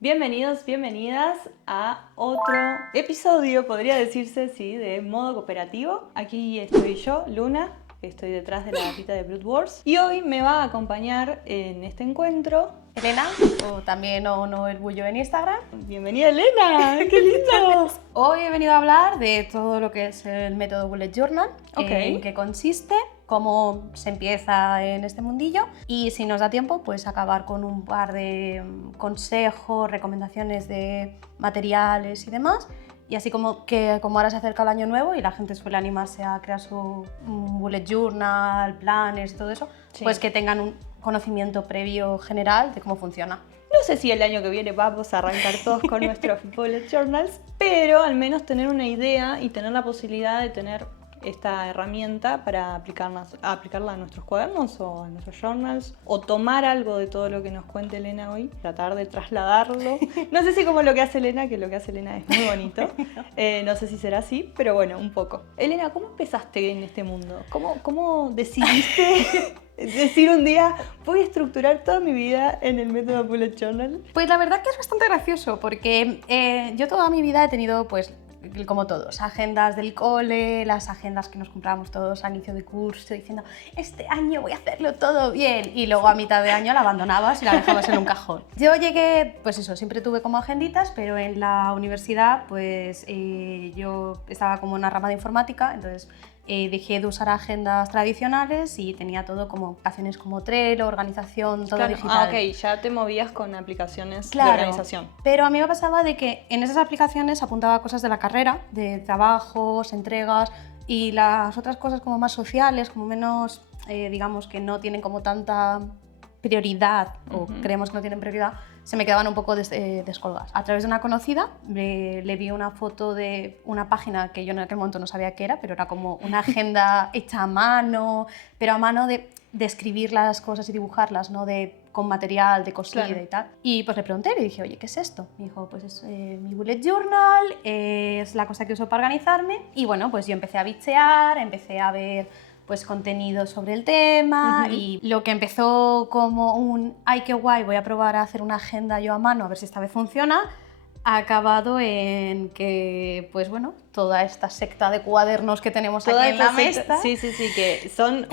Bienvenidos, bienvenidas a otro episodio, podría decirse, sí, de modo cooperativo. Aquí estoy yo, Luna, estoy detrás de la gatita de Blood Wars. Y hoy me va a acompañar en este encuentro Elena, o también No El Bullo en Instagram. Bienvenida, Elena, qué lindo. Hoy he venido a hablar de todo lo que es el método Bullet Journal, en qué consiste, cómo se empieza en este mundillo y si nos da tiempo, pues acabar con un par de consejos, recomendaciones de materiales y demás. Y así como ahora se acerca el año nuevo y la gente suele animarse a crear su bullet journal, planners, todo eso, sí, pues que tengan un conocimiento previo general de cómo funciona. No sé si el año que viene vamos a arrancar todos con nuestros bullet journals, pero al menos tener una idea y tener la posibilidad de tener esta herramienta para aplicarla a nuestros cuadernos o a nuestros journals, o tomar algo de todo lo que nos cuente Elena hoy, tratar de trasladarlo. No sé si como lo que hace Elena, que lo que hace Elena es muy bonito, no sé si será así, pero bueno, un poco. Elena, ¿cómo empezaste en este mundo? ¿Cómo decidiste decir un día, voy a estructurar toda mi vida en el método Bullet Journal? Pues la verdad que es bastante gracioso, porque yo toda mi vida he tenido, pues, como todos, agendas del cole, las agendas que nos comprábamos todos a inicio de curso, diciendo, este año voy a hacerlo todo bien, y luego a mitad de año la abandonabas y la dejabas en un cajón. Yo llegué, pues eso, siempre tuve como agenditas, pero en la universidad, pues yo estaba como en una rama de informática, entonces dejé de usar agendas tradicionales y tenía todo como aplicaciones como Trello, organización, todo claro, digital. Ok, ya te movías con aplicaciones claro, de organización. Pero a mí me pasaba de que en esas aplicaciones apuntaba cosas de la carrera, de trabajos, entregas, y las otras cosas como más sociales, como menos, digamos, que no tienen como tanta prioridad, o creemos que no tienen prioridad, se me quedaban un poco descolgadas. A través de una conocida le vi una foto de una página que yo en aquel momento no sabía qué era, pero era como una agenda hecha a mano, pero a mano de escribir las cosas y dibujarlas, no con material de cosida, claro, y tal. Y pues le pregunté, le dije, oye, ¿qué es esto? Me dijo, pues es mi bullet journal, es la cosa que uso para organizarme. Y bueno, pues yo empecé a bichear, empecé a ver pues contenido sobre el tema, y lo que empezó como un ¡ay, qué guay! Voy a probar a hacer una agenda yo a mano a ver si esta vez funciona, ha acabado en que, pues bueno, toda esta secta de cuadernos que tenemos aquí en la mesa. Sí, que son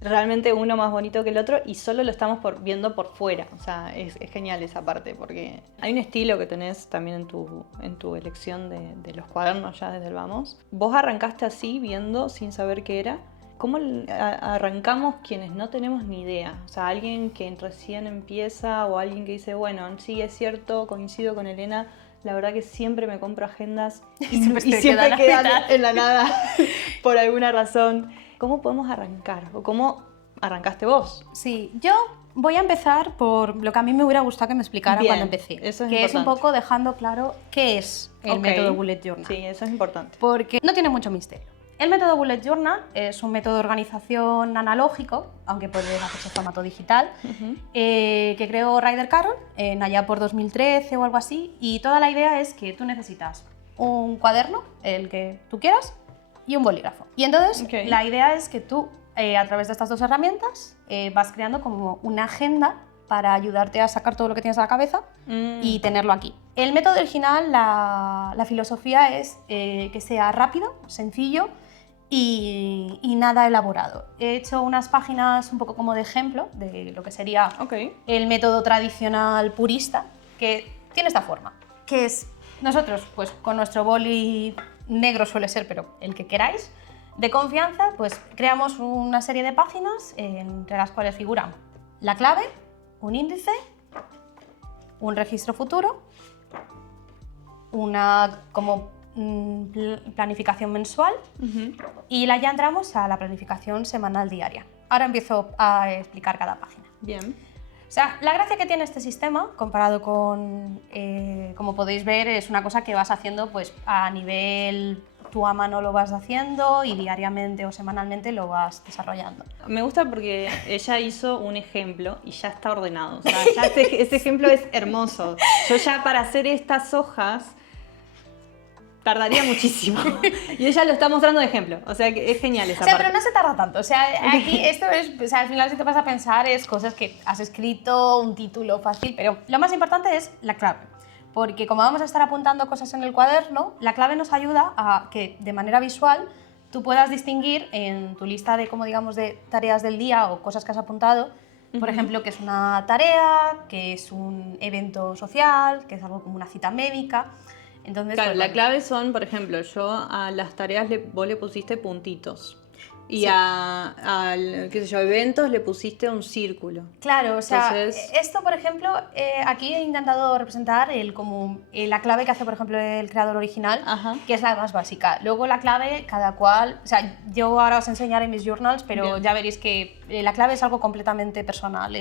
realmente uno más bonito que el otro y solo lo estamos viendo por fuera. O sea, es genial esa parte porque hay un estilo que tenés también en tu elección de los cuadernos ya desde el vamos. Vos arrancaste así, viendo, sin saber qué era. ¿Cómo arrancamos quienes no tenemos ni idea? O sea, alguien que recién empieza o alguien que dice, bueno, sí, es cierto, coincido con Elena, la verdad que siempre me compro agendas y siempre quedan en la nada por alguna razón. ¿Cómo podemos arrancar? ¿O cómo arrancaste vos? Sí, yo voy a empezar por lo que a mí me hubiera gustado que me explicara cuando empecé. Eso es que importante. Es un poco dejando claro qué es el método Bullet Journal. Sí, eso es importante. Porque no tiene mucho misterio. El método Bullet Journal es un método de organización analógico, aunque puede hacerse en formato digital, que creó Ryder Carroll allá por 2013 o algo así, y toda la idea es que tú necesitas un cuaderno, el que tú quieras, y un bolígrafo. Y entonces la idea es que tú, a través de estas dos herramientas, vas creando como una agenda para ayudarte a sacar todo lo que tienes a la cabeza y tenerlo aquí. El método original, la filosofía es que sea rápido, sencillo y nada elaborado. He hecho unas páginas un poco como de ejemplo de lo que sería el método tradicional purista, que tiene esta forma, que es nosotros, pues con nuestro boli negro suele ser, pero el que queráis, de confianza, pues creamos una serie de páginas entre las cuales figuran la clave, un índice, un registro futuro, una como planificación mensual y ya entramos a la planificación semanal diaria. Ahora empiezo a explicar cada página. Bien. O sea, la gracia que tiene este sistema, comparado con, como podéis ver, es una cosa que vas haciendo pues, a nivel, tú a mano lo vas haciendo y diariamente o semanalmente lo vas desarrollando. Me gusta porque ella hizo un ejemplo y ya está ordenado. O sea, ya ese ejemplo es hermoso. Yo ya para hacer estas hojas tardaría muchísimo. Y ella lo está mostrando de ejemplo. O sea, que es genial esa O sea, parte. pero no se tarda tanto. O sea, aquí esto es, o sea, al final si te vas a pensar es cosas que has escrito, un título fácil, pero lo más importante es la clave. Porque como vamos a estar apuntando cosas en el cuaderno, la clave nos ayuda a que de manera visual tú puedas distinguir en tu lista de, como digamos, de tareas del día o cosas que has apuntado, por ejemplo, que es una tarea, que es un evento social, que es algo como una cita médica. Entonces, Claro, pues, la bueno. clave son, por ejemplo, yo a las tareas vos le pusiste puntitos. Y Sí. a qué sé yo, eventos le pusiste un círculo. Claro, o sea, Entonces- esto, por ejemplo, aquí he intentado representar la clave que hace, por ejemplo, el creador original, Ajá. que es la más básica. Luego la clave, cada cual, o sea, yo ahora os enseñaré mis journals, pero Bien. ya veréis que la clave es algo completamente personal.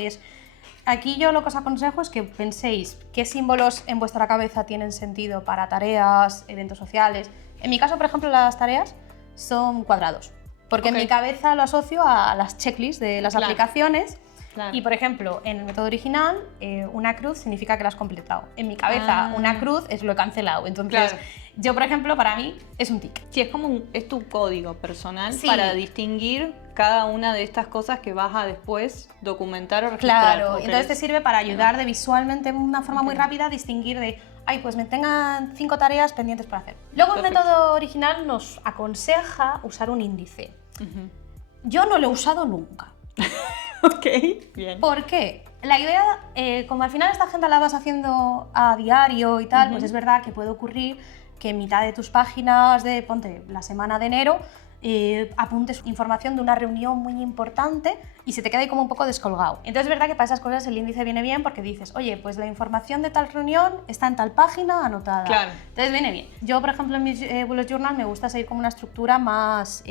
Aquí yo lo que os aconsejo es que penséis qué símbolos en vuestra cabeza tienen sentido para tareas, eventos sociales. En mi caso, por ejemplo, las tareas son cuadrados. Porque en Ok. mi cabeza lo asocio a las checklists de las Claro. aplicaciones. Claro. Y por ejemplo, en el método original, una cruz significa que lo has completado. En mi cabeza, una cruz es lo he cancelado. Entonces, Claro. yo, por ejemplo, para mí es un tic. Sí, es como es tu código personal Sí. para distinguir cada una de estas cosas que vas a después documentar o registrar. Claro, Ok. entonces te sirve para ayudar de visualmente, de una forma muy rápida, a distinguir de, ay, pues me tengan 5 tareas pendientes por hacer. Luego el Perfecto. método original nos aconseja usar un índice. Ujú. Yo no lo he usado nunca. Ok, bien. ¿Por qué? La idea, como al final esta agenda la vas haciendo a diario y tal, pues es verdad que puede ocurrir que en mitad de tus páginas de, ponte, la semana de enero, apuntes información de una reunión muy importante y se te queda ahí como un poco descolgado. Entonces es verdad que para esas cosas el índice viene bien porque dices, oye, pues la información de tal reunión está en tal página anotada. Claro. Entonces viene bien. Yo, por ejemplo, en mis bullet journal me gusta seguir como una estructura más,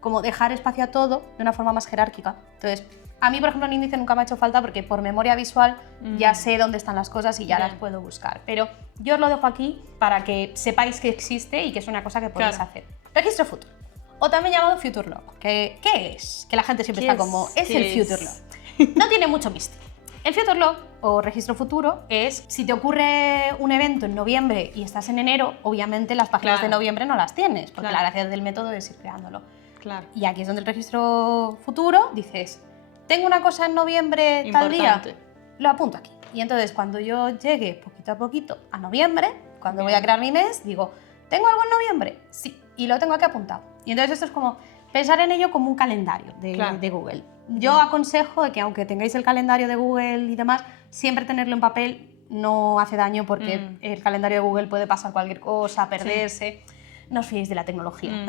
como dejar espacio a todo de una forma más jerárquica. Entonces, a mí, por ejemplo, el índice nunca me ha hecho falta porque por memoria visual ya sé dónde están las cosas y ya Bien. las puedo buscar. Pero yo os lo dejo aquí para que sepáis que existe y que es una cosa que podéis Claro. hacer. Registro futuro, o también llamado Future Log. ¿Qué es? Que la gente siempre ¿Qué está es? como, es ¿Qué el es? Future Log. No tiene mucho misterio. El Future Log o registro futuro es si te ocurre un evento en noviembre y estás en enero, obviamente las páginas Claro. de noviembre no las tienes, porque Claro. la gracia del método es ir creándolo. Claro. Y aquí es donde el registro futuro dices, tengo una cosa en noviembre tal día, Importante. lo apunto aquí. Y entonces cuando yo llegue poquito a poquito a noviembre, cuando voy Bien. a crear mi mes, digo, ¿tengo algo en noviembre? Sí, y lo tengo aquí apuntado. Y entonces esto es como pensar en ello como un calendario Claro. de Google. Yo aconsejo que aunque tengáis el calendario de Google y demás, siempre tenerlo en papel no hace daño porque el calendario de Google puede pasar cualquier cosa, perderse. No os fiéis de la tecnología.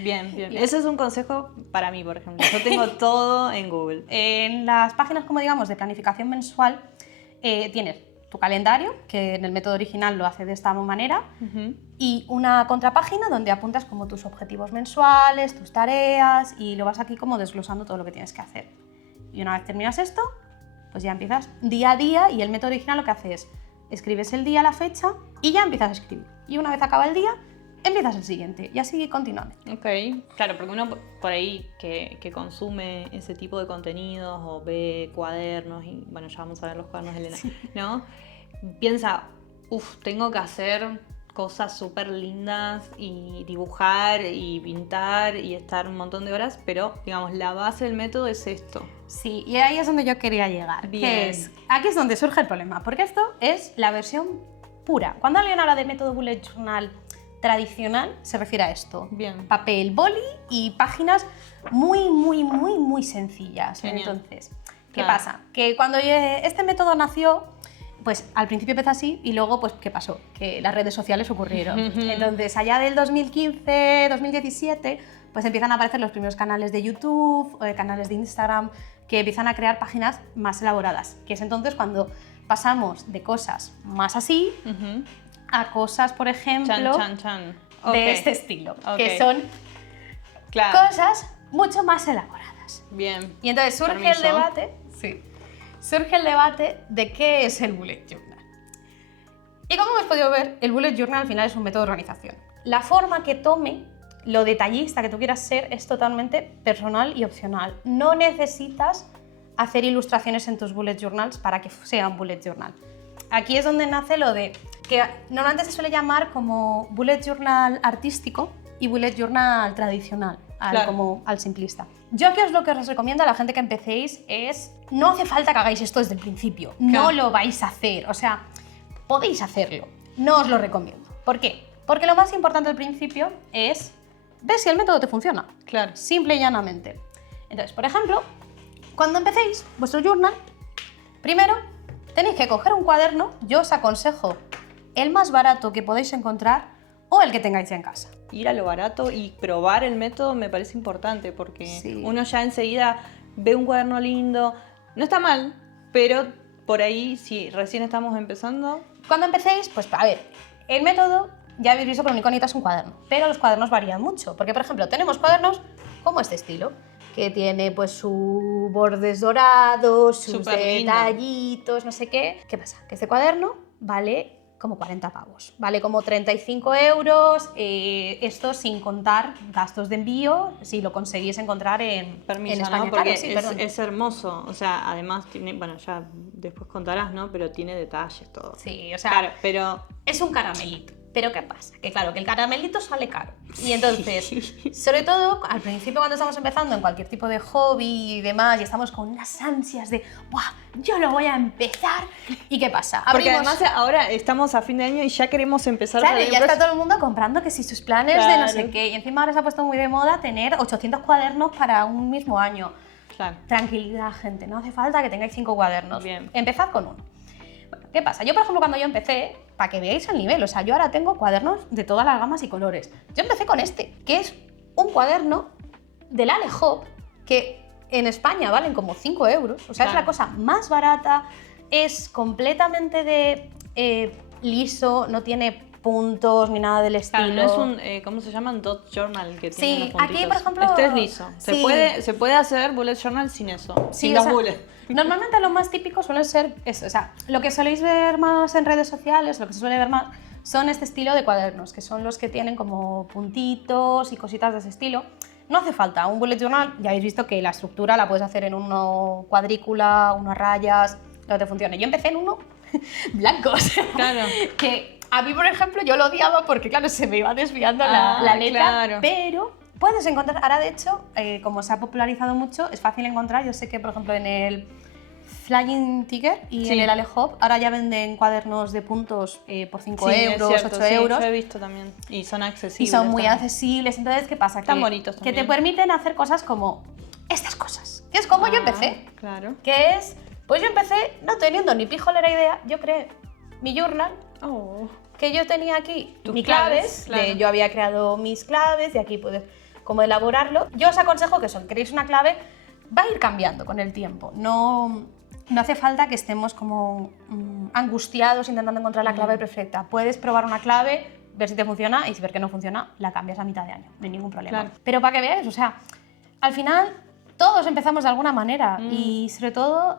Bien, bien. Ese es un consejo para mí, por ejemplo. Yo tengo todo en Google. En las páginas, como digamos, de planificación mensual, tienes tu calendario, que en el método original lo hace de esta manera, y una contrapágina donde apuntas como tus objetivos mensuales, tus tareas, y lo vas aquí como desglosando todo lo que tienes que hacer. Y una vez terminas esto, pues ya empiezas día a día, y el método original lo que hace es, escribes el día, la fecha, y ya empiezas a escribir. Y una vez acaba el día, empiezas el siguiente, y así continuamente. Ok, claro, porque uno por ahí que consume ese tipo de contenidos o ve cuadernos, y bueno, ya vamos a ver los cuadernos de Elena, ¿no? Piensa, tengo que hacer cosas súper lindas y dibujar y pintar y estar un montón de horas, pero digamos, la base del método es esto. Sí, y ahí es donde yo quería llegar. Bien. Aquí es donde surge el problema, porque esto es la versión pura. Cuando alguien habla de método bullet journal tradicional, se refiere a esto. Bien. Papel, boli y páginas muy sencillas. Genial. Entonces, ¿qué Claro. pasa? Que cuando este método nació, pues al principio empezó así y luego, pues, ¿qué pasó? Que las redes sociales ocurrieron. Entonces, allá del 2015, 2017, pues empiezan a aparecer los primeros canales de YouTube, canales de Instagram, que empiezan a crear páginas más elaboradas, que es entonces cuando pasamos de cosas más así a cosas, por ejemplo, Chan. de este estilo, que Ok. son Claro. cosas mucho más elaboradas. Bien. Y entonces surge Permiso. el debate, surge el debate de qué es el bullet journal. Y como hemos podido ver, el bullet journal al final es un método de organización. La forma que tome, lo detallista que tú quieras ser, es totalmente personal y opcional. No necesitas hacer ilustraciones en tus bullet journals para que sea un bullet journal. Aquí es donde nace lo de que normalmente se suele llamar como bullet journal artístico y bullet journal tradicional, como al simplista. Yo aquí lo que os recomiendo a la gente que empecéis es, no hace falta que hagáis esto desde el principio, no lo vais a hacer, o sea, podéis hacerlo, no os lo recomiendo. ¿Por qué? Porque lo más importante al principio es ver si el método te funciona, simple y llanamente. Entonces, por ejemplo, cuando empecéis vuestro journal, primero tenéis que coger un cuaderno, yo os aconsejo el más barato que podéis encontrar o el que tengáis en casa. Ir a lo barato y probar el método me parece importante porque uno ya enseguida ve un cuaderno lindo, no está mal, pero por ahí si recién estamos empezando... Cuando empecéis, pues a ver, el método ya habéis visto que lo único que necesitas es un cuaderno, pero los cuadernos varían mucho, porque por ejemplo tenemos cuadernos como este estilo, que tiene pues sus bordes dorados, sus detallitos, no sé qué. ¿Qué pasa? Que este cuaderno vale como 40 pavos, vale como 35 euros, esto sin contar gastos de envío, si lo conseguís encontrar en España. ¿no? Porque es hermoso, o sea, además tiene, bueno, ya después contarás, ¿no? Pero tiene detalles todo. Sí, o sea, claro, pero... es un caramelito. Pero ¿qué pasa? Que claro, que el caramelito sale caro. Y entonces, sobre todo, al principio cuando estamos empezando en cualquier tipo de hobby y demás, y estamos con unas ansias de ¡buah! Yo lo voy a empezar. ¿Y qué pasa? Porque además ahora estamos a fin de año y ya queremos empezar. Claro, y ya está todo el mundo comprando que si sus planes de no sé qué. Y encima ahora se ha puesto muy de moda tener 800 cuadernos para un mismo año. Claro. Tranquilidad, gente. No hace falta que tengáis 5 cuadernos. Bien. Empezad con uno. Bueno, ¿qué pasa? Yo, por ejemplo, cuando yo empecé, para que veáis el nivel, o sea, yo ahora tengo cuadernos de todas las gamas y colores. Yo empecé con este, que es un cuaderno del Alehop, que en España valen como 5 euros, o sea, es la cosa más barata, es completamente de liso, no tiene puntos ni nada del estilo. Claro, no es un, ¿cómo se llaman? Dot journal que tiene los puntitos. Aquí, por ejemplo... Este es liso. Se puede hacer bullet journal sin eso, sin los bullets. Normalmente lo más típico suele ser eso, o sea, lo que soléis ver más en redes sociales, lo que se suele ver más, son este estilo de cuadernos, que son los que tienen como puntitos y cositas de ese estilo. No hace falta un bullet journal, ya habéis visto que la estructura la puedes hacer en uno cuadrícula, unas rayas, lo que te funcione. Yo empecé en uno blanco, o sea, que a mí, por ejemplo, yo lo odiaba porque, claro, se me iba desviando la letra, pero puedes encontrar, ahora de hecho, como se ha popularizado mucho, es fácil encontrar, yo sé que, por ejemplo, en el Flying Tiger y en el Alehop ahora ya venden cuadernos de puntos por 5 euros, 8 euros. Yo he visto también. Y son accesibles. Y son muy accesibles. Entonces, ¿qué pasa? Están bonitos también. Que te permiten hacer cosas como estas cosas. Que es como yo empecé. Claro. Que es, pues yo empecé no teniendo ni pijolera idea. Yo creé mi journal. Que yo tenía aquí mis claves. Yo había creado mis claves y aquí puedes como elaborarlo. Yo os aconsejo que queréis una clave, va a ir cambiando con el tiempo. No hace falta que estemos como angustiados intentando encontrar la clave perfecta. Puedes probar una clave, ver si te funciona y si ver que no funciona, la cambias a mitad de año, no hay ningún problema. Claro. Pero para que veáis, o sea, al final todos empezamos de alguna manera y sobre todo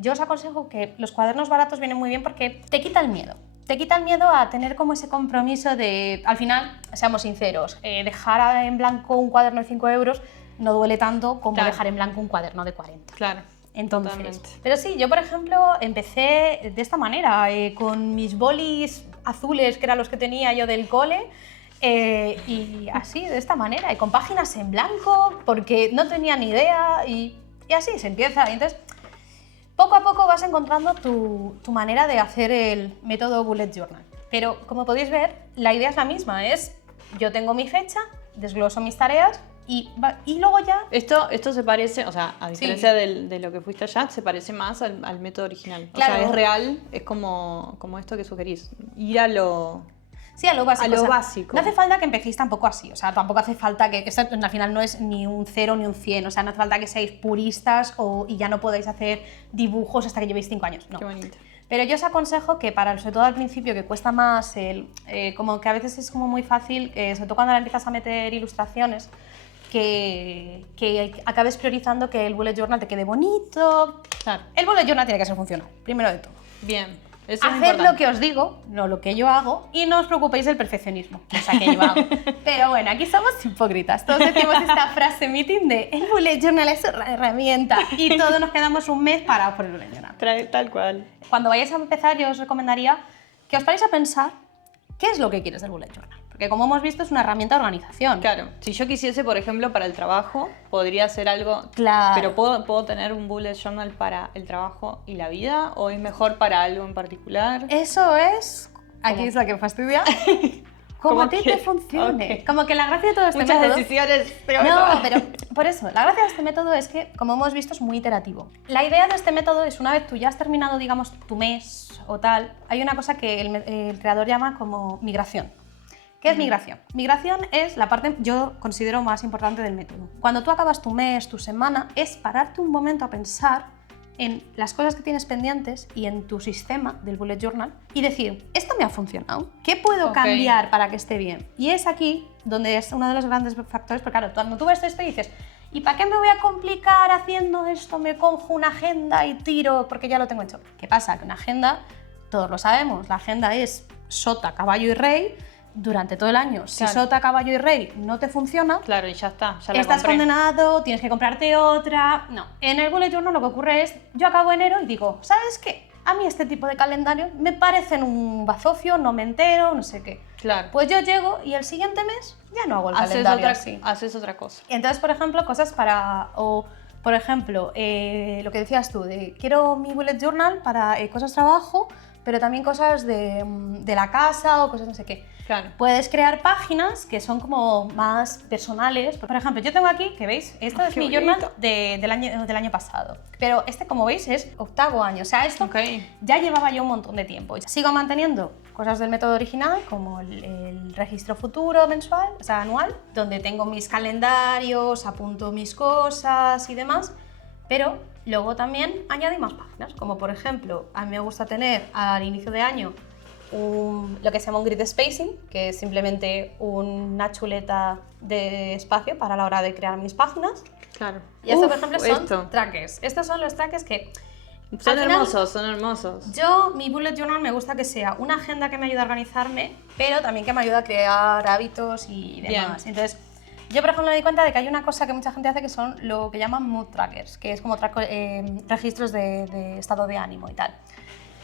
yo os aconsejo que los cuadernos baratos vienen muy bien porque te quita el miedo. Te quita el miedo a tener como ese compromiso de, al final, seamos sinceros, dejar en blanco un cuaderno de 5 euros no duele tanto como dejar en blanco un cuaderno de 40. Claro. Entonces, totalmente. Pero sí, yo por ejemplo empecé de esta manera, con mis bolis azules, que eran los que tenía yo del cole, y así, de esta manera, y con páginas en blanco, porque no tenía ni idea, y así se empieza. Y entonces, poco a poco vas encontrando tu manera de hacer el método bullet journal. Pero como podéis ver, la idea es la misma, es yo tengo mi fecha, desgloso mis tareas, y luego ya... Esto se parece, o sea, a diferencia de lo que fuiste allá, se parece más al método original. Claro. O sea, es real, es como esto que sugerís. Ir a lo... Sí, a lo básico. A lo básico. No hace falta que empecéis tampoco así, o sea, tampoco hace falta que esto al final no es ni un 0 ni un 100, o sea, no hace falta que seáis puristas y ya no podáis hacer dibujos hasta que llevéis 5 años, no. Qué bonito. Pero yo os aconsejo que sobre todo al principio, que cuesta más, como que a veces es como muy fácil, sobre todo cuando empiezas a meter ilustraciones, que acabes priorizando que el bullet journal te quede bonito. Claro. El bullet journal tiene que ser funcional, primero de todo. Bien. Eso es Haced importante. lo que os digo, no lo que yo hago, y no os preocupéis del perfeccionismo, o sea, que yo hago. Pero bueno, aquí somos hipócritas. Todos decimos esta frase meeting de el bullet journal es una herramienta y todos nos quedamos un mes parados por el bullet journal. Tal cual. Cuando vayáis a empezar, yo os recomendaría que os paréis a pensar qué es lo que quieres del bullet journal. Porque como hemos visto es una herramienta de organización. Claro, si yo quisiese, por ejemplo, para el trabajo, podría hacer algo... Claro. Pero ¿puedo tener un bullet journal para el trabajo y la vida? ¿O es mejor para algo en particular? Eso es... Aquí es la que fastidia. Como a ti te funcione. Okay. Como que la gracia de todo este Muchas método... decisiones. No, pero por eso, la gracia de este método es que, como hemos visto, es muy iterativo. La idea de este método es, una vez tú ya has terminado, digamos, tu mes o tal, hay una cosa que el creador llama como migración. ¿Qué es migración? Migración es la parte, yo considero, más importante del método. Cuando tú acabas tu mes, tu semana, es pararte un momento a pensar en las cosas que tienes pendientes y en tu sistema del bullet journal y decir, ¿esto me ha funcionado? ¿Qué puedo cambiar para que esté bien? Y es aquí donde es uno de los grandes factores, porque claro, cuando tú ves esto y dices, ¿y para qué me voy a complicar haciendo esto? Me cojo una agenda y tiro porque ya lo tengo hecho. ¿Qué pasa? Que una agenda, todos lo sabemos, la agenda es sota, caballo y rey durante todo el año. Si sota, caballo y rey no te funciona, claro, y ya está, ya la estás compré. condenado, tienes que comprarte otra. No, en el bullet journal lo que ocurre es, yo acabo enero y digo, ¿sabes qué? A mí este tipo de calendario me parecen un bazofio, no me entero, no sé qué. Claro. Pues yo llego y el siguiente mes ya no hago el calendario así. Haces otra cosa. Y entonces, por ejemplo, cosas para... O, por ejemplo, lo que decías tú, de quiero mi bullet journal para cosas trabajo, pero también cosas de la casa o cosas no sé qué. Claro. Puedes crear páginas que son como más personales. Por ejemplo, yo tengo aquí, que veis, esto es mi journal del año pasado. Pero este, como veis, es 8º año. O sea, esto ya llevaba yo un montón de tiempo. Sigo manteniendo cosas del método original, como el registro futuro mensual, o sea, anual, donde tengo mis calendarios, apunto mis cosas y demás. Pero luego también añadí más páginas, como por ejemplo, a mí me gusta tener al inicio de año lo que se llama un grid spacing, que es simplemente una chuleta de espacio para la hora de crear mis páginas. Claro. Y esto, por ejemplo, son trackers. Estos son los trackers que... Son hermosos, son hermosos. Yo, mi bullet journal me gusta que sea una agenda que me ayuda a organizarme, pero también que me ayuda a crear hábitos y demás. Bien. Entonces, yo, por ejemplo, me di cuenta de que hay una cosa que mucha gente hace que son lo que llaman mood trackers, que es como registros de estado de ánimo y tal.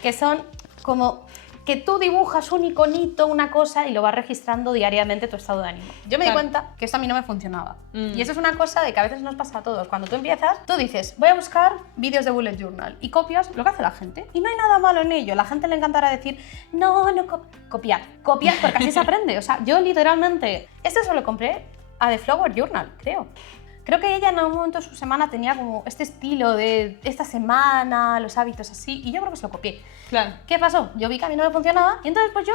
Que son como que tú dibujas un iconito, una cosa, y lo vas registrando diariamente tu estado de ánimo. Yo me di cuenta que esto a mí no me funcionaba. Y eso es una cosa de que a veces nos pasa a todos. Cuando tú empiezas, tú dices, voy a buscar vídeos de bullet journal y copias lo que hace la gente. Y no hay nada malo en ello. La gente le encantará decir, no copiar, porque así se aprende. O sea, yo literalmente, esto se lo compré a The Flower Journal, creo. Creo que ella en algún momento de su semana tenía como este estilo de esta semana, los hábitos así, y yo creo que se lo copié. Claro. ¿Qué pasó? Yo vi que a mí no me funcionaba y entonces pues yo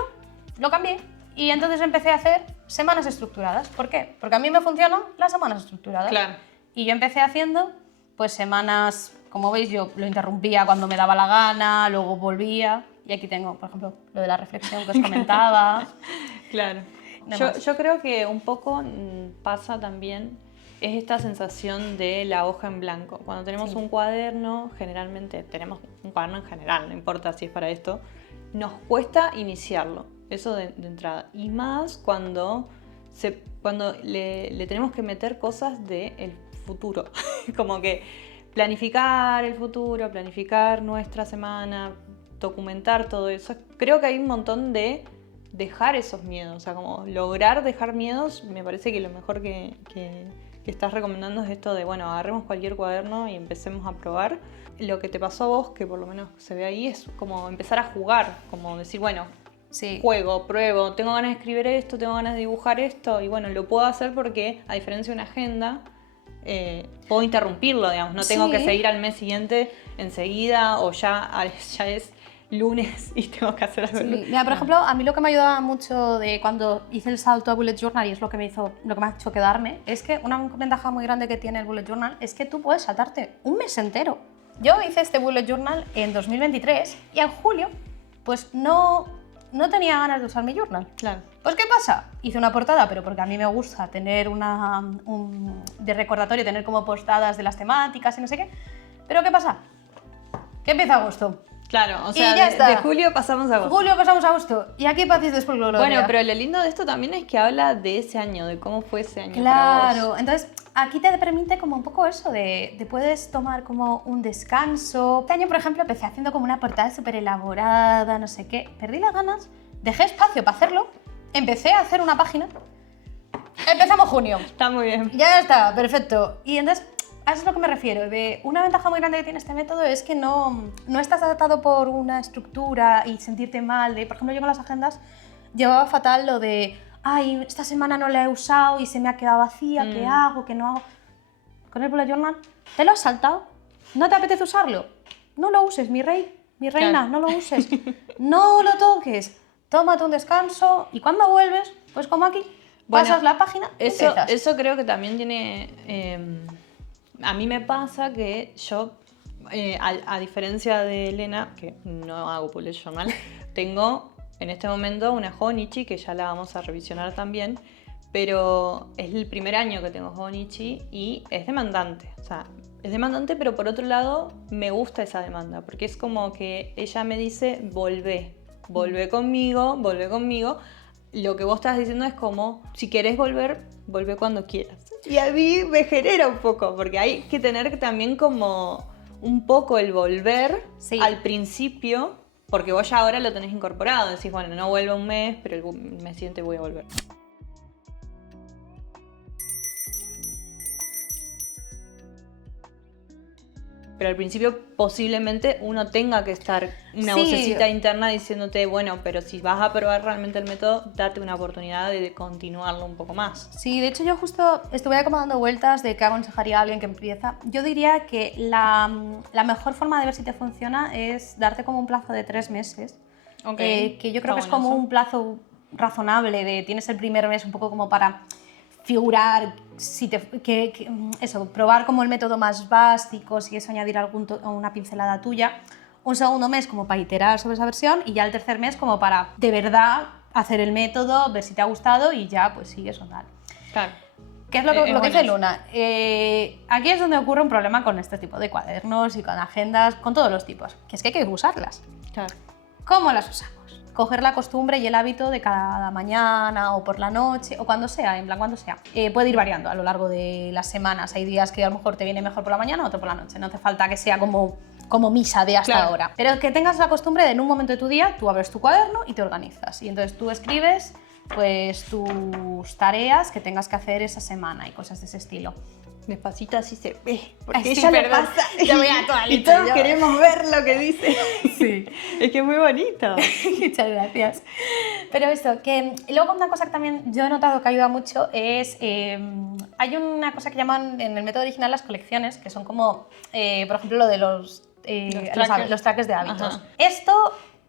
lo cambié y entonces empecé a hacer semanas estructuradas. ¿Por qué? Porque a mí me funcionan las semanas estructuradas. Claro. Y yo empecé haciendo pues semanas, como veis, yo lo interrumpía cuando me daba la gana, luego volvía. Y aquí tengo, por ejemplo, lo de la reflexión que os comentaba. Claro. Yo creo que un poco pasa también es esta sensación de la hoja en blanco. Cuando tenemos un cuaderno, generalmente tenemos un cuaderno en general, no importa si es para esto, nos cuesta iniciarlo, eso de entrada. Y más cuando le tenemos que meter cosas del futuro, como que planificar el futuro, planificar nuestra semana, documentar todo eso. Creo que hay un montón de dejar esos miedos, o sea, como lograr dejar miedos. Me parece que lo mejor que estás recomendando es esto de, bueno, agarremos cualquier cuaderno y empecemos a probar. Lo que te pasó a vos, que por lo menos se ve ahí, es como empezar a jugar, como decir, bueno, juego, pruebo, tengo ganas de escribir esto, tengo ganas de dibujar esto, y bueno, lo puedo hacer porque, a diferencia de una agenda, puedo interrumpirlo, digamos, no tengo que seguir al mes siguiente enseguida, o ya es lunes y tengo que hacer algo. Sí. Mira, por ejemplo, a mí lo que me ayudaba mucho de cuando hice el salto a bullet journal, y es lo que me ha hecho quedarme, es que una ventaja muy grande que tiene el bullet journal es que tú puedes saltarte un mes entero. Yo hice este bullet journal en 2023 y en julio pues no tenía ganas de usar mi journal. Claro. Pues ¿qué pasa? Hice una portada, pero porque a mí me gusta tener de recordatorio, tener como postadas de las temáticas y no sé qué. Pero ¿qué pasa? Que empieza agosto. Claro, o sea, de julio pasamos a agosto. Julio pasamos a agosto. Y aquí paz y gloria. Bueno, pero lo lindo de esto también es que habla de ese año, de cómo fue ese año. Claro, entonces aquí te permite como un poco eso, de puedes tomar como un descanso. Este año, por ejemplo, empecé haciendo como una portada súper elaborada, no sé qué. Perdí las ganas, dejé espacio para hacerlo, empecé a hacer una página. Empezamos junio. Está muy bien. Ya está, perfecto. Y entonces, a eso es lo que me refiero. De una ventaja muy grande que tiene este método es que no estás atado por una estructura y sentirte mal. Por ejemplo, yo con las agendas llevaba fatal lo de ay, esta semana no la he usado y se me ha quedado vacía, ¿qué hago? ¿Qué no hago? Con el bullet journal, ¿te lo has saltado? ¿No te apetece usarlo? No lo uses, mi rey, mi reina, claro. No lo uses. No lo toques. Tómate un descanso y cuando vuelves, pues como aquí, pasas la página y empiezas. Eso creo que también tiene... a mí me pasa que yo, a diferencia de Elena, que no hago bullet journal, tengo en este momento una Honichi, que ya la vamos a revisionar también, pero es el primer año que tengo Honichi y es demandante. O sea, es demandante, pero por otro lado me gusta esa demanda, porque es como que ella me dice, volvé conmigo. Lo que vos estás diciendo es como, si querés volver, volvé cuando quieras. Y a mí me genera un poco, porque hay que tener también como un poco el volver al principio, porque vos ya ahora lo tenés incorporado. Decís, bueno, no vuelvo un mes, pero el mes siguiente voy a volver. Pero al principio posiblemente uno tenga que estar una vocecita interna diciéndote, bueno, pero si vas a probar realmente el método, date una oportunidad de continuarlo un poco más. Sí, de hecho yo justo estuve como dando vueltas de qué aconsejaría a alguien que empieza. Yo diría que la mejor forma de ver si te funciona es darte como un plazo de 3 meses. Que yo creo que es como un plazo razonable de tienes el primer mes un poco como para figurar, probar como el método más básico, si es añadir una pincelada tuya, un segundo mes como para iterar sobre esa versión y ya el tercer mes como para de verdad hacer el método, ver si te ha gustado y ya pues sigues o tal. Claro. ¿Qué es lo que dice Luna? Aquí es donde ocurre un problema con este tipo de cuadernos y con agendas, con todos los tipos, que es que hay que usarlas. Claro. ¿Cómo las usamos? Coger la costumbre y el hábito de cada mañana o por la noche o cuando sea, en plan cuando sea. Puede ir variando a lo largo de las semanas. Hay días que a lo mejor te viene mejor por la mañana, otro por la noche. No hace falta que sea como misa de hasta ahora. Pero que tengas la costumbre de en un momento de tu día tú abres tu cuaderno y te organizas. Y entonces tú escribes pues tus tareas que tengas que hacer esa semana y cosas de ese estilo. Despacito así se ve, porque sí, ella lo pasa ya voy a toda y todos queremos ver lo que dice. Sí. Es que es muy bonito. Muchas gracias. Pero eso, que luego una cosa que también yo he notado que ayuda mucho es, hay una cosa que llaman en el método original las colecciones, que son como, por ejemplo, lo de los trackers de hábitos. Ajá. Esto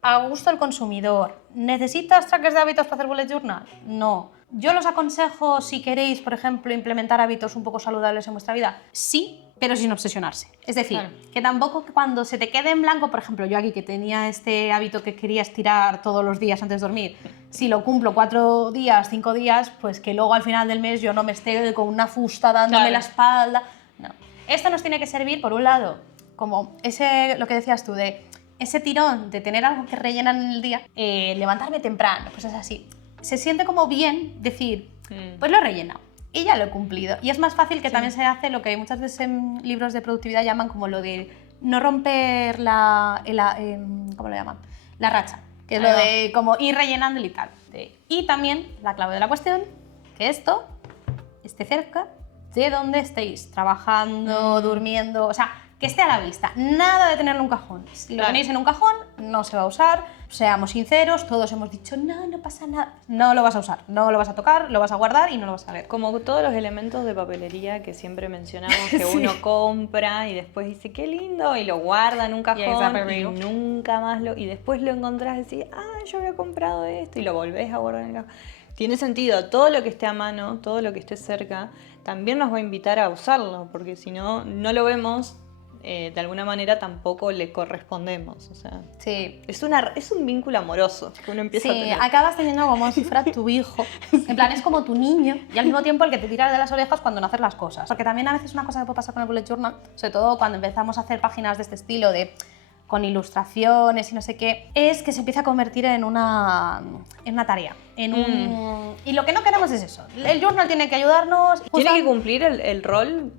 a gusto del consumidor. ¿Necesitas trackers de hábitos para hacer bullet journal? No. Yo los aconsejo si queréis, por ejemplo, implementar hábitos un poco saludables en vuestra vida. Sí, pero sin obsesionarse. Es decir, que tampoco cuando se te quede en blanco, por ejemplo, yo aquí que tenía este hábito que quería estirar todos los días antes de dormir, si lo cumplo 4 días, 5 días, pues que luego al final del mes yo no me esté con una fusta dándome la espalda. No. Esto nos tiene que servir, por un lado, como lo que decías tú, de ese tirón de tener algo que rellenar en el día, levantarme temprano, pues es así. Se siente como bien decir, pues lo he rellenado y ya lo he cumplido. Y es más fácil que también se hace lo que muchas veces en libros de productividad llaman como lo de no romper ¿cómo lo llaman? La racha, que es lo de como ir rellenando y tal. Y también la clave de la cuestión, que esto esté cerca de donde estéis, trabajando, durmiendo, o sea, que esté a la vista, nada de tenerlo en un cajón. Si lo tenéis en un cajón, no se va a usar, seamos sinceros, todos hemos dicho, no pasa nada, no lo vas a usar, no lo vas a tocar, lo vas a guardar y no lo vas a ver. Como todos los elementos de papelería que siempre mencionamos, que uno compra y después dice, qué lindo, y lo guarda en un cajón y nunca más y después lo encontrás y decís, yo había comprado esto y lo volvés a guardar en el cajón. Tiene sentido, todo lo que esté a mano, todo lo que esté cerca, también nos va a invitar a usarlo, porque si no lo vemos, de alguna manera tampoco le correspondemos. O sea, sí. Es un vínculo amoroso que uno empieza a tener. Sí, acabas teniendo como si fuera tu hijo. En plan, es como tu niño y al mismo tiempo el que te tira de las orejas cuando no haces las cosas. Porque también a veces una cosa que puede pasar con el bullet journal, sobre todo cuando empezamos a hacer páginas de este estilo, con ilustraciones y no sé qué, es que se empieza a convertir en una tarea. Y lo que no queremos es eso. El journal tiene que ayudarnos. Tiene que cumplir el rol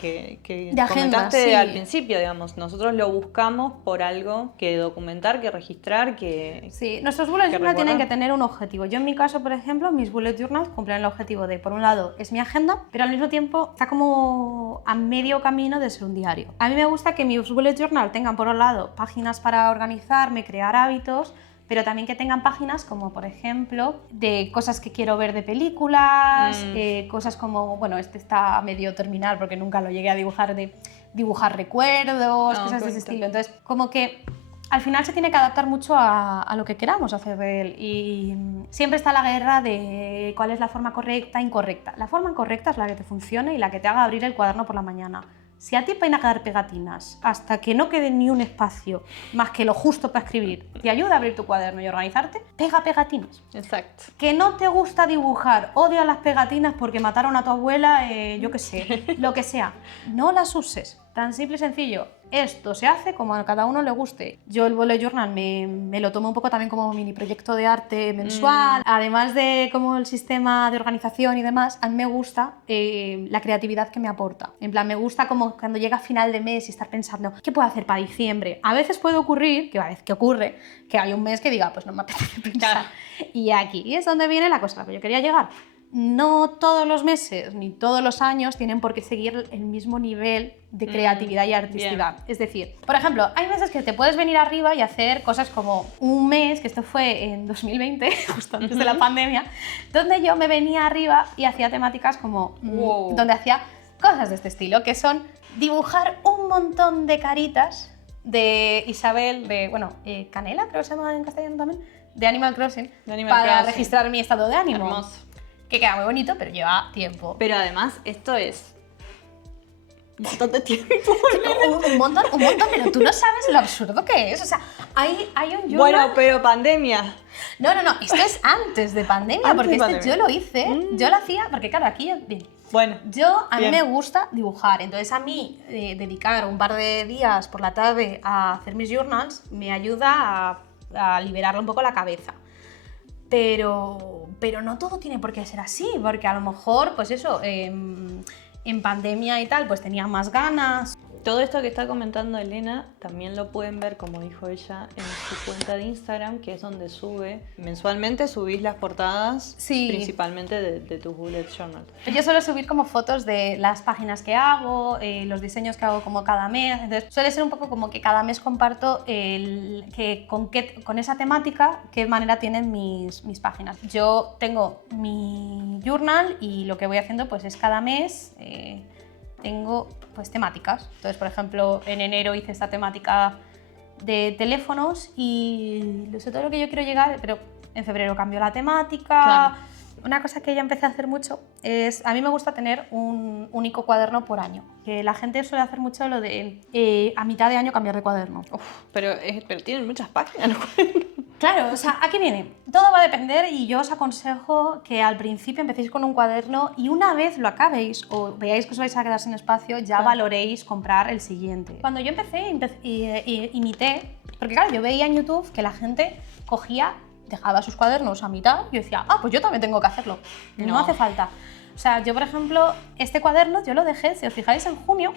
que de agenda, comentaste sí. al principio, digamos. Nosotros lo buscamos por algo que documentar, que registrar, que... Sí, nuestros bullet journal tienen que tener un objetivo. Yo en mi caso, por ejemplo, mis bullet journals cumplen el objetivo de, por un lado, es mi agenda, pero al mismo tiempo está como a medio camino de ser un diario. A mí me gusta que mis bullet journal tengan, por un lado, páginas para organizarme, crear hábitos, pero también que tengan páginas como, por ejemplo, de cosas que quiero ver de películas, cosas como, bueno, este está a medio terminar porque nunca lo llegué a dibujar, de dibujar recuerdos, cosas de ese estilo. Entonces, como que al final se tiene que adaptar mucho a lo que queramos hacer de él, y siempre está la guerra de cuál es la forma correcta e incorrecta. La forma correcta es la que te funcione y la que te haga abrir el cuaderno por la mañana. Si a ti te van a quedar pegatinas hasta que no quede ni un espacio más que lo justo para escribir, te ayuda a abrir tu cuaderno y organizarte, pega pegatinas. Exacto. Que no te gusta dibujar, odia las pegatinas porque mataron a tu abuela, yo qué sé, lo que sea, no las uses. Tan simple y sencillo. Esto se hace como a cada uno le guste. Yo el bullet journal me lo tomo un poco también como mini proyecto de arte mensual. Además de como el sistema de organización y demás, a mí me gusta la creatividad que me aporta. En plan, me gusta como cuando llega final de mes y estar pensando, ¿qué puedo hacer para diciembre? A veces puede ocurrir, que a veces que ocurre, que hay un mes que diga, pues no me apetece pensar. Y aquí es donde viene la cosa a la que yo quería llegar. No todos los meses ni todos los años tienen por qué seguir el mismo nivel de creatividad y artisticidad. Bien. Es decir, por ejemplo, hay meses que te puedes venir arriba y hacer cosas como un mes, que esto fue en 2020, justo antes de la pandemia, donde yo me venía arriba y hacía temáticas como... donde hacía cosas de este estilo, que son dibujar un montón de caritas de Isabel, de, bueno, Canela, creo que se llama en castellano también, de Animal Crossing, para registrar mi estado de ánimo. Hermoso. Que queda muy bonito, pero lleva tiempo. Pero además, esto es un montón de tiempo. un montón, pero tú no sabes lo absurdo que es. O sea, hay un journal... Bueno, pero pandemia. No, esto es antes de pandemia, porque yo lo hice, yo lo hacía, porque claro, aquí a mí me gusta dibujar, entonces a mí dedicar un par de días por la tarde a hacer mis journals me ayuda a liberarle un poco la cabeza. Pero no todo tiene por qué ser así, porque a lo mejor, pues eso, en pandemia y tal, pues tenía más ganas. Todo esto que está comentando Elena también lo pueden ver, como dijo ella, en su cuenta de Instagram, que es donde mensualmente subís las portadas, principalmente de tus bullet journal. Yo suelo subir como fotos de las páginas que hago, los diseños que hago como cada mes, entonces suele ser un poco como que cada mes comparto con esa temática qué manera tienen mis páginas. Yo tengo mi journal y lo que voy haciendo pues es cada mes tengo pues temáticas. Entonces, por ejemplo, en enero hice esta temática de teléfonos y sobre todo lo que yo quiero llegar, pero en febrero cambió la temática. Claro. Una cosa que ya empecé a hacer mucho es, a mí me gusta tener un único cuaderno por año, que la gente suele hacer mucho lo de a mitad de año cambiar de cuaderno. Pero tienen muchas páginas, ¿no? Claro, o sea, aquí viene. Todo va a depender y yo os aconsejo que al principio empecéis con un cuaderno y una vez lo acabéis o veáis que os vais a quedar sin espacio, ya valoréis comprar el siguiente. Cuando yo imité, porque claro, yo veía en YouTube que la gente dejaba sus cuadernos a mitad y yo decía, pues yo también tengo que hacerlo. No hace falta. O sea, yo por ejemplo, este cuaderno yo lo dejé, si os fijáis, en junio,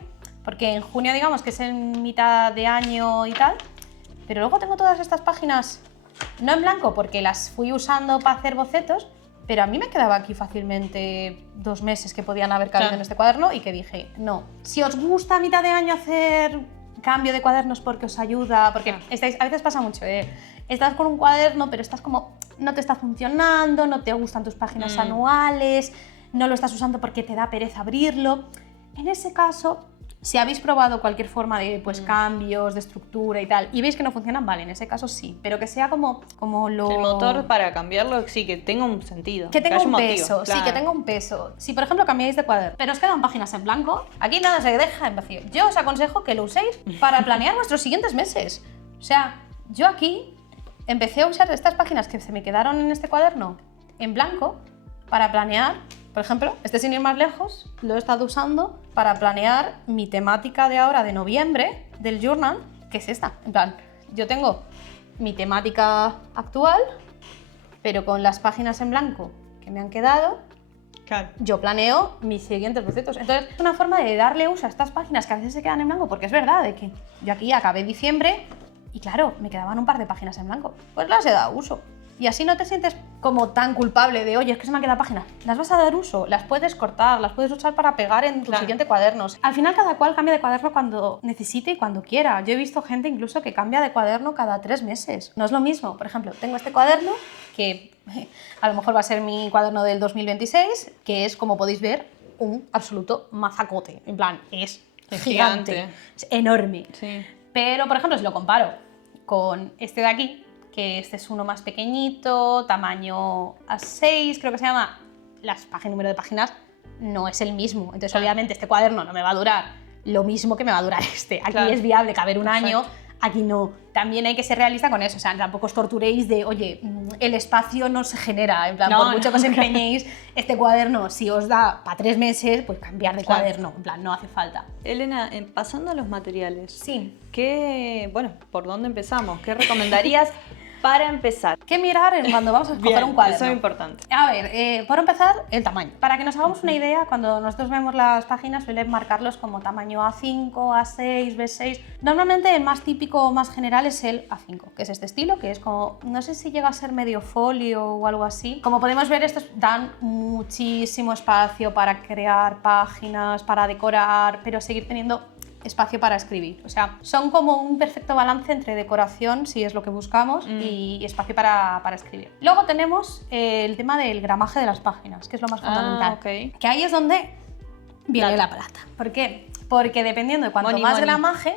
porque en junio digamos que es en mitad de año y tal, pero luego tengo todas estas páginas no en blanco porque las fui usando para hacer bocetos, pero a mí me quedaba aquí fácilmente 2 meses que podían haber cabido en este cuaderno y que dije, no. Si os gusta a mitad de año hacer cambio de cuadernos porque os ayuda, porque a veces pasa mucho, estás con un cuaderno pero estás como, no te está funcionando, no te gustan tus páginas anuales, no lo estás usando porque te da pereza abrirlo. En ese caso, si habéis probado cualquier forma de cambios, de estructura y tal, y veis que no funcionan, vale, en ese caso sí, pero que sea como lo... El motor para cambiarlo, sí, que tenga un sentido. Que tenga un peso, claro. Sí, que tenga un peso. Si, por ejemplo, cambiáis de cuaderno, pero os quedan páginas en blanco, aquí nada se deja en vacío. Yo os aconsejo que lo uséis para planear vuestros siguientes meses. O sea, yo aquí empecé a usar estas páginas que se me quedaron en este cuaderno en blanco para planear. Por ejemplo, sin ir más lejos, lo he estado usando para planear mi temática de ahora de noviembre del journal, que es esta. En plan, yo tengo mi temática actual pero con las páginas en blanco que me han quedado, Claro. yo planeo mis siguientes bocetos. Entonces, es una forma de darle uso a estas páginas que a veces se quedan en blanco, porque es verdad de que yo aquí acabé diciembre y claro, me quedaban un par de páginas en blanco. Pues las he dado uso. Y así no te sientes como tan culpable de, oye, es que se me han quedado páginas. Las vas a dar uso, las puedes cortar, las puedes usar para pegar en tu siguiente cuaderno. Al final, cada cual cambia de cuaderno cuando necesite y cuando quiera. Yo he visto gente incluso que cambia de cuaderno cada 3 meses. No es lo mismo. Por ejemplo, tengo este cuaderno que a lo mejor va a ser mi cuaderno del 2026, que es, como podéis ver, un absoluto mazacote. En plan, es gigante, es enorme. Sí. Pero, por ejemplo, si lo comparo con este de aquí, que este es uno más pequeñito, tamaño A6, creo que se llama, número de páginas no es el mismo. Entonces, obviamente, este cuaderno no me va a durar lo mismo que me va a durar este. Aquí es viable caber un año, aquí no. También hay que ser realista con eso, o sea, tampoco os torturéis de, oye, el espacio no se genera, en plan, por mucho que os empeñéis, este cuaderno, si os da para 3 meses, pues cambiar de cuaderno, en plan, no hace falta. Elena, pasando a los materiales, Sí. ¿por dónde empezamos? ¿Qué recomendarías para empezar? ¿Qué mirar cuando vamos a escoger un cuaderno? Eso es importante. A ver, por empezar, el tamaño. Para que nos hagamos una idea, cuando nosotros vemos las páginas suelen marcarlos como tamaño A5, A6, B6. Normalmente el más típico o más general es el A5, que es este estilo, que es como, no sé si llega a ser medio folio o algo así. Como podemos ver, estos dan muchísimo espacio para crear páginas, para decorar, pero seguir teniendo espacio para escribir. O sea, son como un perfecto balance entre decoración, si es lo que buscamos, y espacio para escribir. Luego tenemos el tema del gramaje de las páginas, que es lo más fundamental. Okay. Que ahí es donde viene la plata. ¿Por qué? Porque dependiendo de cuanto más gramaje,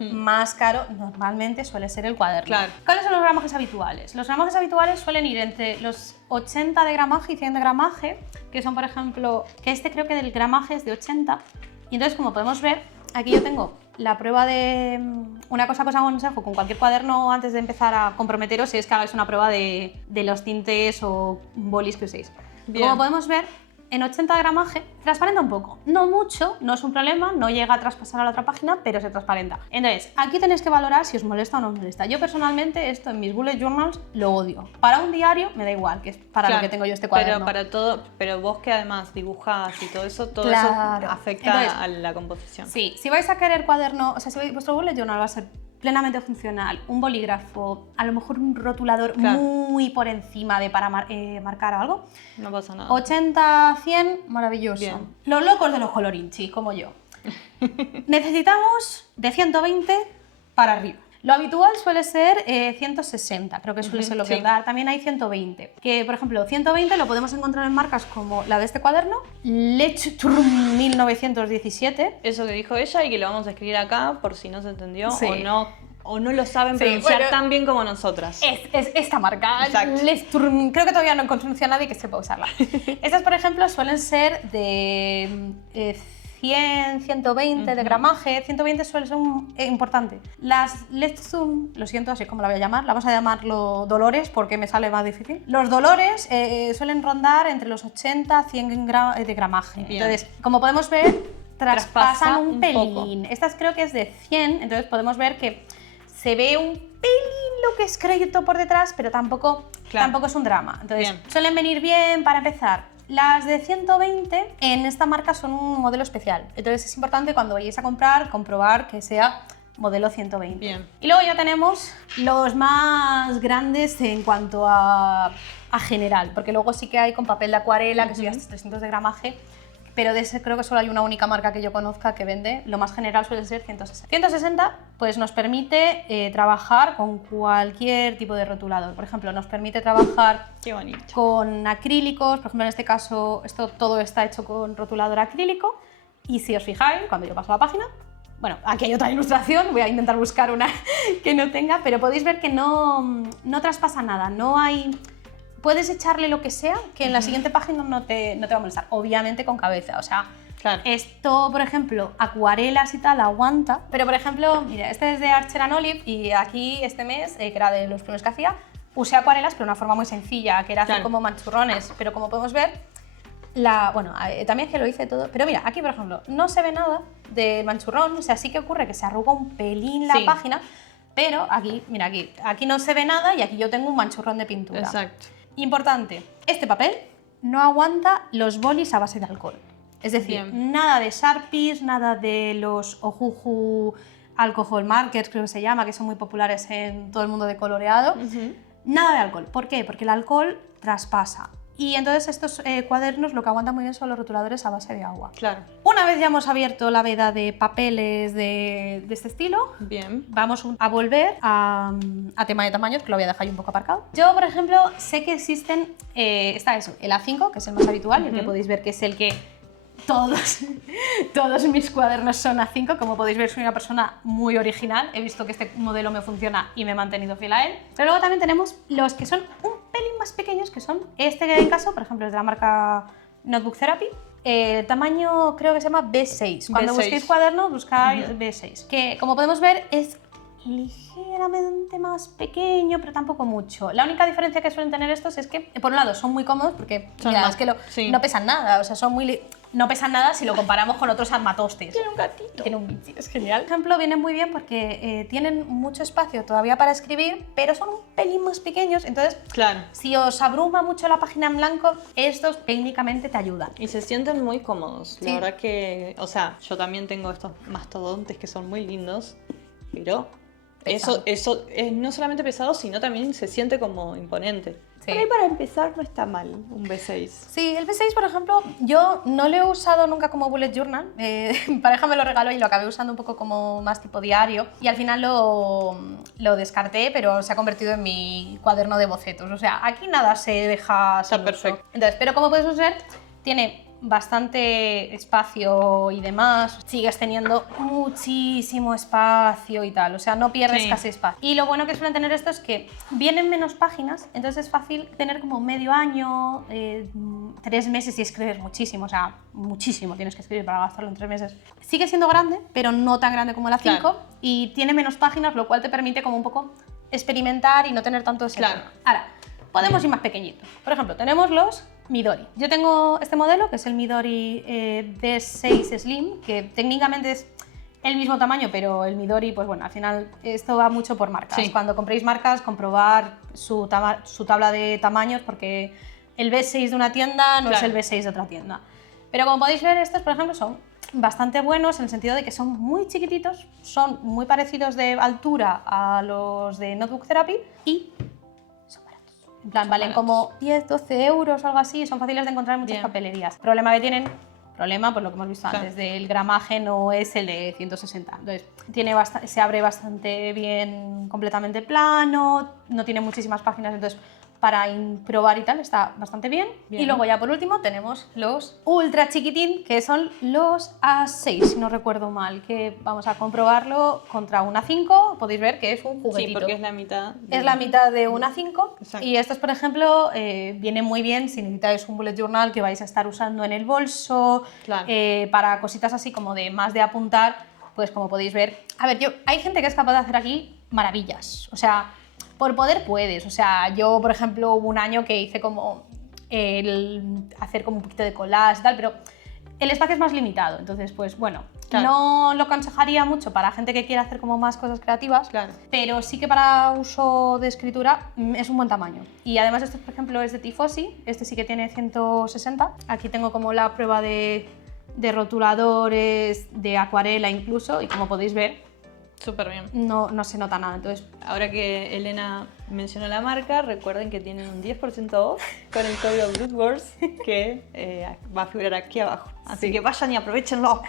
más caro normalmente suele ser el cuaderno. Claro. ¿Cuáles son los gramajes habituales? Los gramajes habituales suelen ir entre los 80 de gramaje y 100 de gramaje, que son, por ejemplo, que este creo que del gramaje es de 80. Y entonces, como podemos ver, aquí yo tengo la prueba de... Una cosa que os aconsejo con cualquier cuaderno antes de empezar a comprometeros es que hagáis una prueba de los tintes o bolis que uséis. Bien. Como podemos ver, en 80 de gramaje transparenta un poco. No mucho, no es un problema, no llega a traspasar a la otra página, pero se transparenta. Entonces, aquí tenéis que valorar si os molesta o no os molesta. Yo personalmente esto en mis bullet journals lo odio. Para un diario me da igual, que es para lo que tengo yo este cuaderno. Pero para todo, pero vos que además dibujás y todo eso eso afecta Entonces, a la composición. Sí, si vais a querer cuaderno, o sea, si vuestro bullet journal va a ser plenamente funcional, un bolígrafo, a lo mejor un rotulador muy por encima de para marcar algo, No pasa nada. 80, 100, maravilloso. Bien. Los locos de los colorinchis, como yo. Necesitamos de 120 para arriba. Lo habitual suele ser 160, creo que suele ser lo que da. También hay 120, que por ejemplo 120 lo podemos encontrar en marcas como la de este cuaderno, Leuchtturm 1917. Eso que dijo ella y que lo vamos a escribir acá por si no se entendió Sí. o no lo saben pronunciar tan bien como nosotras. Es esta marca, Exacto. Leuchtturm, creo que todavía no encontré a nadie que sepa usarla. Estas, por ejemplo, suelen ser de 100, 120 de gramaje. 120 suele ser importante. Las Leuchtturm, lo siento, así es como la voy a llamar, la vamos a llamarlo Dolores porque me sale más difícil. Los Dolores suelen rondar entre los 80 a 100 de gramaje. Bien. Entonces, como podemos ver, traspasan Traspasa un un pelín. poco. Estas creo que es de 100, entonces podemos ver que se ve un pelín lo que es escrito por detrás, pero tampoco es un drama. Entonces, Bien. suelen venir bien para empezar. Las de 120 en esta marca son un modelo especial. Entonces, es importante cuando vayáis a comprar, comprobar que sea modelo 120. Bien. Y luego ya tenemos los más grandes en cuanto a general, porque luego sí que hay con papel de acuarela, que son hasta 300 de gramaje, pero de ese creo que solo hay una única marca que yo conozca que vende. Lo más general suele ser 160. 160 pues nos permite trabajar con cualquier tipo de rotulador. Por ejemplo, nos permite trabajar Qué bonito. con acrílicos. Por ejemplo, en este caso, todo está hecho con rotulador acrílico. Y si os fijáis, cuando yo paso la página, bueno, aquí hay otra ilustración, voy a intentar buscar una que no tenga, pero podéis ver que no traspasa nada, no hay... Puedes echarle lo que sea, que en la siguiente página no te va a molestar, obviamente con cabeza, o sea, Claro. esto, por ejemplo, acuarelas y tal, aguanta, pero por ejemplo, mira, este es de Archer & Olive y aquí este mes, que era de los primeros que hacía, usé acuarelas, pero de una forma muy sencilla, que era hacer como manchurrones, pero como podemos ver, también es que lo hice todo, pero mira, aquí por ejemplo, no se ve nada de manchurrón, o sea, sí que ocurre que se arruga un pelín la página, pero aquí, mira, aquí no se ve nada y aquí yo tengo un manchurrón de pintura. Exacto. Importante, este papel no aguanta los bolis a base de alcohol. Es decir, Bien. nada de Sharpies, nada de los Ohuhu Alcohol Markers, creo que se llama, que son muy populares en todo el mundo de coloreado. Nada de alcohol. ¿Por qué? Porque el alcohol traspasa. Y entonces estos cuadernos lo que aguantan muy bien son los rotuladores a base de agua. Claro. Una vez ya hemos abierto la veda de papeles de este estilo, Bien. vamos a volver a tema de tamaños, que lo voy a dejar ahí un poco aparcado. Yo, por ejemplo, sé que existen, está eso, el A5, que es el más habitual, el que podéis ver que es el que todos mis cuadernos son A5. Como podéis ver, soy una persona muy original. He visto que este modelo me funciona y me he mantenido fiel a él. Pero luego también tenemos los que son un pelín más pequeños, que son este en caso, por ejemplo, es de la marca Notebook Therapy. Tamaño creo que se llama B6. Cuando B6. busquéis cuadernos, buscáis B6. Que como podemos ver es ligeramente más pequeño, pero tampoco mucho. La única diferencia que suelen tener estos es que, por un lado, son muy cómodos porque Son mira, más- es que sí. no pesan nada, o sea, son muy no pesan nada si lo comparamos con otros armatostes. Tiene un gatito. Tiene un bici, es genial. Por ejemplo, vienen muy bien porque tienen mucho espacio todavía para escribir, pero son un pelín más pequeños, entonces Claro. si os abruma mucho la página en blanco, estos técnicamente te ayudan. Y se sienten muy cómodos. Sí. La verdad que, o sea, yo también tengo estos mastodontes que son muy lindos, pero Pesado. eso es no solamente pesado, sino también se siente como imponente. Sí. Por ahí para empezar no está mal un B6. Sí, el B6, por ejemplo, yo no lo he usado nunca como bullet journal. Mi pareja me lo regaló y lo acabé usando un poco como más tipo diario. Y al final lo descarté, pero se ha convertido en mi cuaderno de bocetos. O sea, aquí nada se deja sin uso. perfecto. Entonces, pero como podéis ver, tiene bastante espacio y demás. Sigues teniendo muchísimo espacio y tal. O sea, no pierdes Sí. casi espacio. Y lo bueno que suelen tener esto es que vienen menos páginas, entonces es fácil tener como medio año, 3 meses y escribir muchísimo, o sea, muchísimo tienes que escribir para gastarlo en 3 meses. Sigue siendo grande, pero no tan grande como la 5 Claro. y tiene menos páginas, lo cual te permite como un poco experimentar y no tener tanto ese Claro. tema. Ahora, podemos ir más pequeñitos. Por ejemplo, tenemos los Midori. Yo tengo este modelo, que es el Midori D6 Slim, que técnicamente es el mismo tamaño, pero el Midori, pues bueno, al final esto va mucho por marcas. Sí. Cuando compréis marcas, comprobar su tabla de tamaños, porque el B6 de una tienda no es Claro. el B6 de otra tienda. Pero como podéis ver, estos, por ejemplo, son bastante buenos en el sentido de que son muy chiquititos, son muy parecidos de altura a los de Notebook Therapy y son baratos. En plan, valen baratos. como 10, 12 euros o algo así, son fáciles de encontrar en muchas Bien. papelerías. Problema que tienen, por lo que hemos visto Claro. antes, del gramaje no es el de 160. Entonces, se abre bastante bien, completamente plano, no tiene muchísimas páginas, entonces para probar y tal está bastante bien. Bien. Y luego ya por último tenemos los ultra chiquitín, que son los A6, si no recuerdo mal, que vamos a comprobarlo contra un A5, podéis ver que es un juguetito. Sí, porque es la mitad. Es la mitad de un A5 Exacto. y estos, por ejemplo, vienen muy bien si necesitáis un bullet journal que vais a estar usando en el bolso, Claro. para cositas así como de más de apuntar, pues como podéis ver. A ver, hay gente que es capaz de hacer aquí maravillas, o sea, por poder puedes, o sea, yo, por ejemplo, hubo un año que hice como hacer como un poquito de collage y tal, pero el espacio es más limitado, entonces, pues bueno, Claro. no lo aconsejaría mucho para gente que quiera hacer como más cosas creativas, Claro. pero sí que para uso de escritura es un buen tamaño. Y además este, por ejemplo, es de Tifosi, este sí que tiene 160. Aquí tengo como la prueba de rotuladores, de acuarela incluso, y como podéis ver, Súper bien. no se nota nada. Entonces, Ahora que Elena mencionó la marca, recuerden que tienen un 10% off con el código Bloodwars que va a figurar aquí abajo. Así Sí. que vayan y aprovechenlo.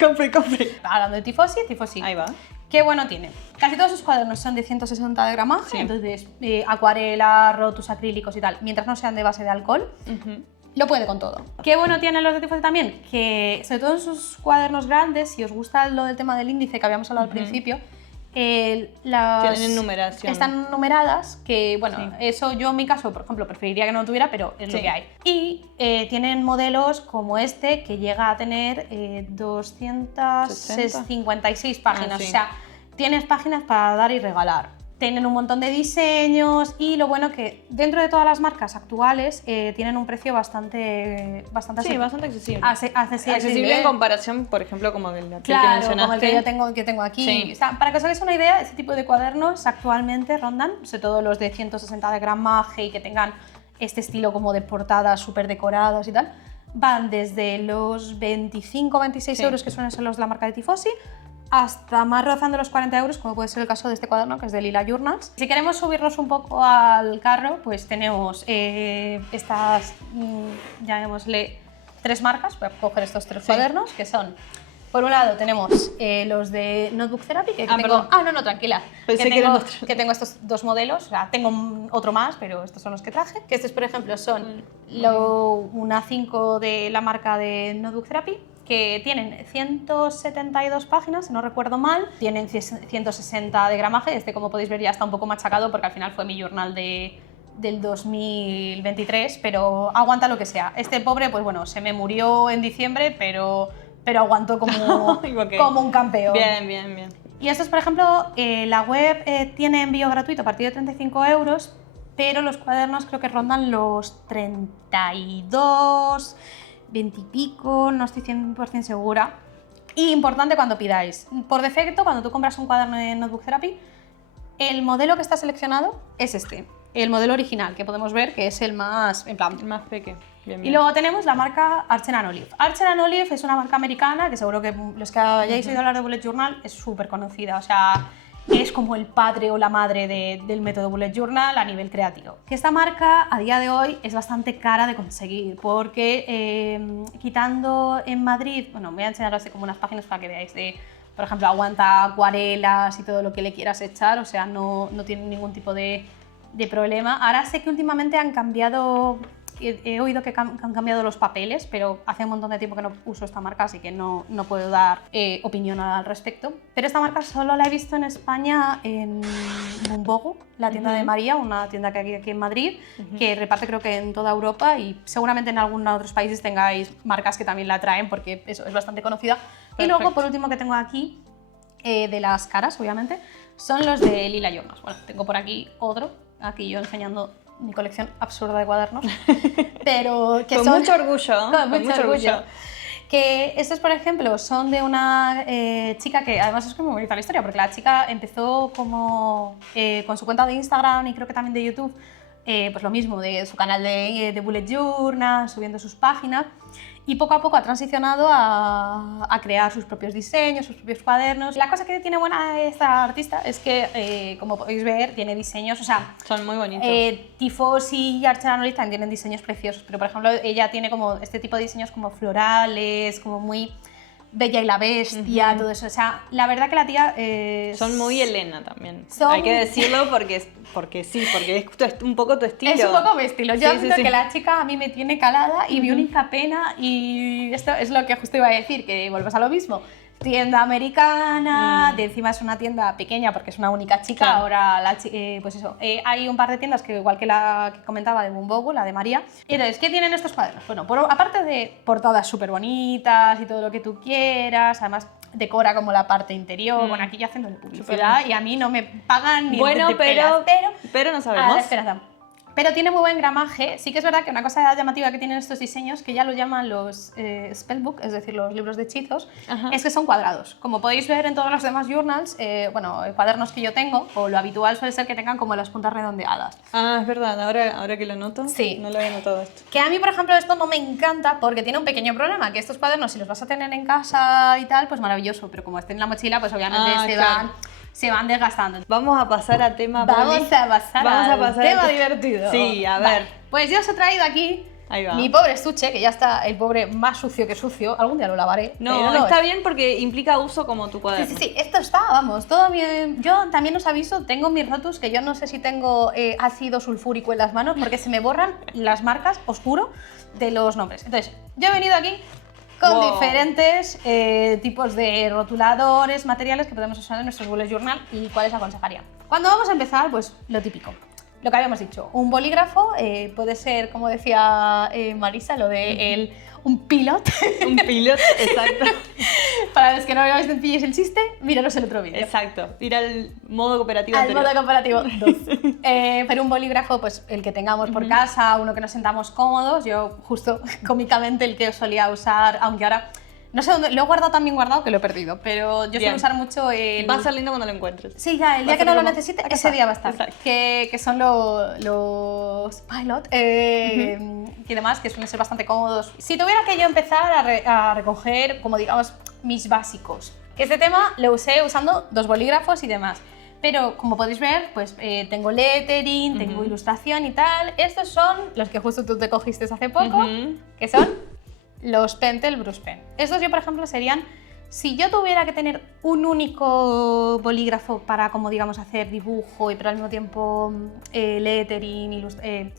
Compre. hablando de Tifosi. Ahí va. ¿Qué bueno tiene? Casi todos sus cuadernos son de 160 de gramaje, Sí. entonces acuarela, rotus acrílicos y tal, mientras no sean de base de alcohol, lo puede con todo. ¿Qué bueno tienen los de Tifosi también? Que, sobre todo en sus cuadernos grandes, si os gusta lo del tema del índice que habíamos hablado al principio, Tienen numeración. están numeradas, que bueno, Sí. eso yo en mi caso, por ejemplo, preferiría que no lo tuviera, pero es lo Sí. que hay. Y tienen modelos como este, que llega a tener 256 páginas, sí. o sea, tienes páginas para dar y regalar. Tienen un montón de diseños y lo bueno que dentro de todas las marcas actuales tienen un precio bastante Sí, bastante accesible. accesible En comparación, por ejemplo, como el que Claro, mencionaste. como el que tengo aquí. Sí. O sea, para que os hagáis una idea, este tipo de cuadernos actualmente rondan, sobre todo los de 160 de gramaje y que tengan este estilo como de portadas súper decoradas y tal, van desde los 25-26 Sí. euros, que suelen ser los de la marca de Tifosi, hasta más rozando los 40 euros, como puede ser el caso de este cuaderno, que es de Lila Journals. Si queremos subirnos un poco al carro, pues tenemos estas, llamémosle, 3 marcas. Voy a coger estos 3 cuadernos, que son, por un lado tenemos los de Notebook Therapy, que tengo... perdón. No, tranquila. Pensé que que eran tengo, otros. que tengo estos 2 modelos, o sea, tengo otro más, pero estos son los que traje. Que estos, por ejemplo, son una 5 de la marca de Notebook Therapy, que tienen 172 páginas, si no recuerdo mal, tienen 160 de gramaje. Este, como podéis ver, ya está un poco machacado porque al final fue mi journal del 2023, pero aguanta lo que sea. Este pobre, pues bueno, se me murió en diciembre, pero aguantó como, Ok. como un campeón. Bien. Y estos, por ejemplo, la web tiene envío gratuito a partir de 35 euros, pero los cuadernos creo que rondan los 32, 20 y pico, no estoy 100% segura. Y importante cuando pidáis. Por defecto, cuando tú compras un cuaderno de Notebook Therapy, el modelo que está seleccionado es este, el modelo original, que podemos ver que es el más, en plan, Más peque. Bien. y luego tenemos la marca Archer & Olive. Archer & Olive es una marca americana que seguro que los que hayáis oído hablar de Bullet Journal es súper conocida, o sea, es como el padre o la madre del método Bullet Journal a nivel creativo. Que esta marca a día de hoy es bastante cara de conseguir porque quitando en Madrid, bueno, voy a enseñaros así como unas páginas para que veáis por ejemplo, aguanta acuarelas y todo lo que le quieras echar, o sea, no tiene ningún tipo de problema. Ahora sé que últimamente han cambiado, he oído que han cambiado los papeles, pero hace un montón de tiempo que no uso esta marca, así que no puedo dar opinión al respecto. Pero esta marca solo la he visto en España en Bumbogo, la tienda de María, una tienda que hay aquí en Madrid, que reparte creo que en toda Europa y seguramente en algunos otros países tengáis marcas que también la traen porque eso es bastante conocida. Y luego, por último, que tengo aquí, de las caras, obviamente, son los de Lila Journals. Bueno, tengo por aquí otro, aquí yo enseñando mi colección absurda de cuadernos, pero que Con son... mucho orgullo. Con mucho orgullo. Que estos, por ejemplo, son de una chica que además es muy bonita la historia, porque la chica empezó como con su cuenta de Instagram y creo que también de YouTube, pues lo mismo, de su canal de Bullet Journal, subiendo sus páginas, y poco a poco ha transicionado a crear sus propios diseños, sus propios cuadernos. La cosa que tiene buena esta artista es que, como podéis ver, tiene diseños, o sea, Son muy bonitos. Tifosi y Archer & Olive también tienen diseños preciosos, pero por ejemplo ella tiene como este tipo de diseños como florales, como muy Bella y la Bestia, todo eso. O sea, la verdad que la tía... Son muy Elena también. Son- Hay que decirlo porque es un poco tu estilo. Es un poco mi estilo. Yo Sí, siento sí. que la chica a mí me tiene calada y mi única pena, y esto es lo que justo iba a decir, que volvemos a lo mismo. Tienda americana, de encima es una tienda pequeña porque es una única chica. Claro. Ahora, pues eso, hay un par de tiendas que igual que la que comentaba de Bumbogo, la de María. Y entonces, ¿qué tienen estos cuadernos? Bueno, aparte de portadas súper bonitas y todo lo que tú quieras, además decora como la parte interior. Bueno, aquí ya haciéndole publicidad y a mí no me pagan ni Bueno, de pelas, pero no a sabemos. la esperanza. Pero tiene muy buen gramaje. Sí que es verdad que una cosa llamativa que tienen estos diseños, que ya lo llaman los spellbook, es decir, los libros de hechizos, es que son cuadrados. Como podéis ver en todos los demás journals, cuadernos que yo tengo, o lo habitual suele ser que tengan como las puntas redondeadas. Ah, es verdad, ahora que lo noto, Sí. no lo había notado esto. Que a mí, por ejemplo, esto no me encanta porque tiene un pequeño problema, que estos cuadernos, si los vas a tener en casa y tal, pues maravilloso, pero como estén en la mochila, pues obviamente claro. se van desgastando. Vamos a pasar a tema Vamos Poli. a pasar al tema al- divertido. Sí, a Vale, ver. pues yo os he traído aquí Ahí va. mi pobre estuche, que ya está el pobre más sucio que sucio. Algún día lo lavaré. No, pero está bien porque implica uso como tu Sí, cuaderno. sí, sí, esto está, vamos, todo bien. Yo también os aviso, tengo mis rotus, que yo no sé si tengo ácido sulfúrico en las manos, porque se me borran las marcas, os juro, de los nombres. Entonces, yo he venido aquí con Wow. diferentes tipos de rotuladores, materiales que podemos usar en nuestros bullet journal y cuáles aconsejaría. Cuando vamos a empezar, pues lo típico. Lo que habíamos dicho, un bolígrafo puede ser, como decía Marisa, lo de un pilot. Un piloto, exacto. Para los que no habéis pilléis el chiste, miraros el otro vídeo. Exacto. Ir al modo cooperativo Al anterior. modo comparativo 2. Pero un bolígrafo, pues el que tengamos por casa, uno que nos sentamos cómodos. Yo justo cómicamente el que solía usar, aunque ahora No sé dónde, lo he guardado tan bien guardado que lo he perdido, pero yo suelo Bien. usar mucho el... Va a ser lindo cuando lo encuentres. Sí, ya, el Va a día que ser no lo como, necesite, acá ese está. día va a estar. Exacto. Que son los pilot y demás, que suelen ser bastante cómodos. Si tuviera que yo empezar a recoger, como digamos, mis básicos, que este tema lo usé usando 2 bolígrafos y demás. Pero como podéis ver, pues tengo lettering, tengo ilustración y tal. Estos son los que justo tú te cogiste hace poco, que son los Pentel Brush Pen. Estos yo, por ejemplo, serían... Si yo tuviera que tener un único bolígrafo para, como digamos, hacer dibujo y pero al mismo tiempo lettering,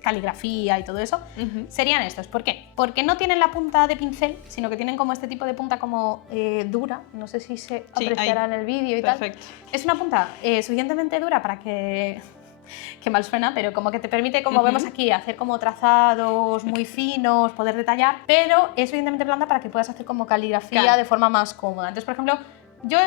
caligrafía y todo eso, serían estos. ¿Por qué? Porque no tienen la punta de pincel, sino que tienen como este tipo de punta como dura. No sé si se apreciará en el vídeo y Perfecto. tal. Es una punta suficientemente dura para que... que mal suena, pero como que te permite, como vemos aquí, hacer como trazados muy finos, poder detallar, pero es suficientemente blanda para que puedas hacer como caligrafía de forma más cómoda. Entonces, por ejemplo, yo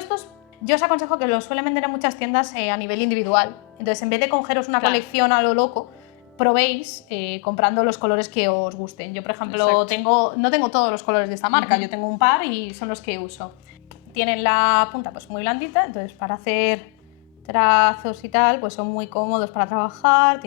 os aconsejo que los suelen vender en muchas tiendas a nivel individual. Entonces, en vez de cogeros una colección a lo loco, probéis comprando los colores que os gusten. Yo, por ejemplo, no tengo todos los colores de esta marca, yo tengo un par y son los que uso. Tienen la punta pues muy blandita, entonces para hacer trazos y tal, pues son muy cómodos para trabajar,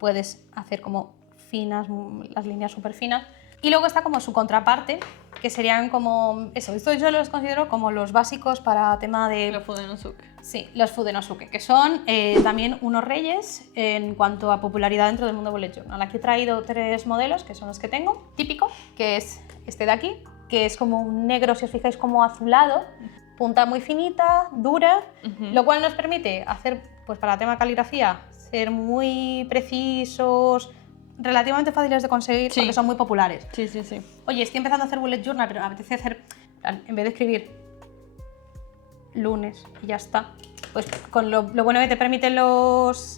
puedes hacer como finas, las líneas súper finas. Y luego está como su contraparte, que serían como, esto yo los considero como los básicos para tema de... Los Fudenosuke. Sí, los Fudenosuke, que son también unos reyes en cuanto a popularidad dentro del mundo bullet journal. Aquí he traído 3 modelos, que son los que tengo. Típico, que es este de aquí, que es como un negro, si os fijáis, como azulado, punta muy finita, dura, lo cual nos permite hacer, pues para el tema de caligrafía, ser muy precisos, relativamente fáciles de conseguir porque son muy populares. Sí, sí, sí. Oye, estoy empezando a hacer bullet journal, pero me apetece hacer, en vez de escribir lunes y ya está, pues con lo bueno que te permiten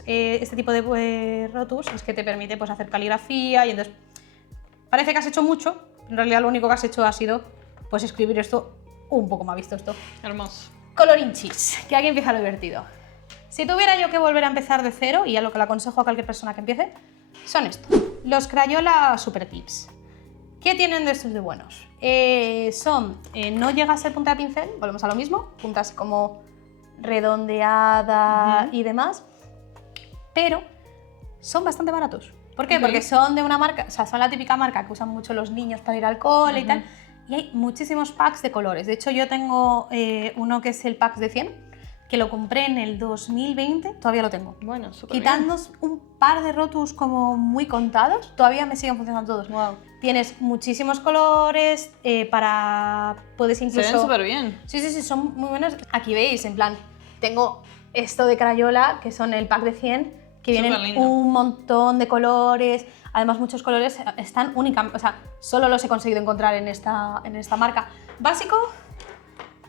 este tipo de rotus es que te permite pues hacer caligrafía y entonces parece que has hecho mucho, en realidad lo único que has hecho ha sido pues escribir esto un poco más visto esto. Hermoso. Colorinchis, que aquí empieza lo divertido. Si tuviera yo que volver a empezar de cero, y a lo que le aconsejo a cualquier persona que empiece, son estos, los Crayola Super Clips. ¿Qué tienen de estos de buenos? No llega a ser punta de pincel, volvemos a lo mismo, punta así como redondeada y demás, pero son bastante baratos. ¿Por qué? Porque son de una marca, o sea, son la típica marca que usan mucho los niños para ir al cole y tal, y hay muchísimos packs de colores. De hecho, yo tengo uno que es el pack de 100, que lo compré en el 2020, todavía lo tengo. Bueno, súper Quitando un par de rotus como muy contados, todavía me siguen funcionando todos. Wow. Tienes muchísimos colores, puedes incluso... Se ven súper bien. Sí, sí, sí, son muy buenos. Aquí veis, en plan, tengo esto de Crayola, que son el pack de 100, que vienen un montón de colores. Además, muchos colores están únicamente, o sea, solo los he conseguido encontrar en esta marca. Básico,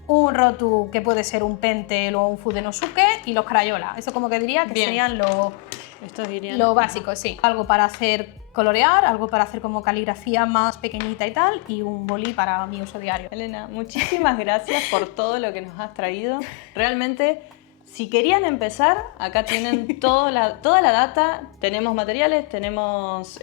un rotu que puede ser un Pentel o un Fudenosuke y los Crayola. Eso como que diría que serían lo básico, sí. Algo para hacer colorear, algo para hacer como caligrafía más pequeñita y tal, y un boli para mi uso diario. Elena, muchísimas gracias por todo lo que nos has traído. Realmente, si querían empezar, acá tienen toda la data. Tenemos materiales, tenemos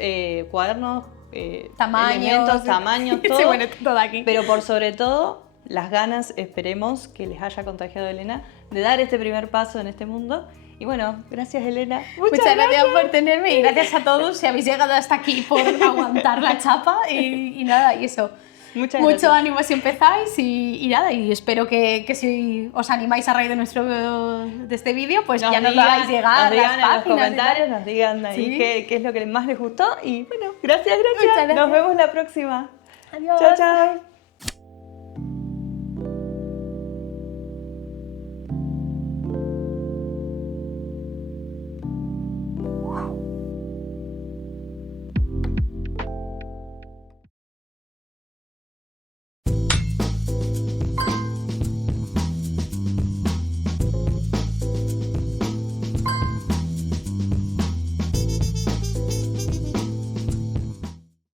cuadernos, elementos, tamaños, todo. Sí, bueno, todo aquí. Pero por sobre todo, las ganas, esperemos que les haya contagiado a Elena, de dar este primer paso en este mundo. Y bueno, gracias Elena. Muchas gracias por tenerme y gracias a todos si habéis llegado hasta aquí por aguantar la chapa y nada, y eso. Mucho ánimo si empezáis y nada, y espero que si os animáis a raíz de este vídeo, pues ya nos lo hagáis llegar. Nos digan en los comentarios, nos digan ahí qué es lo que más les gustó. Y bueno, gracias. Nos vemos la próxima. Adiós. Chao, chao.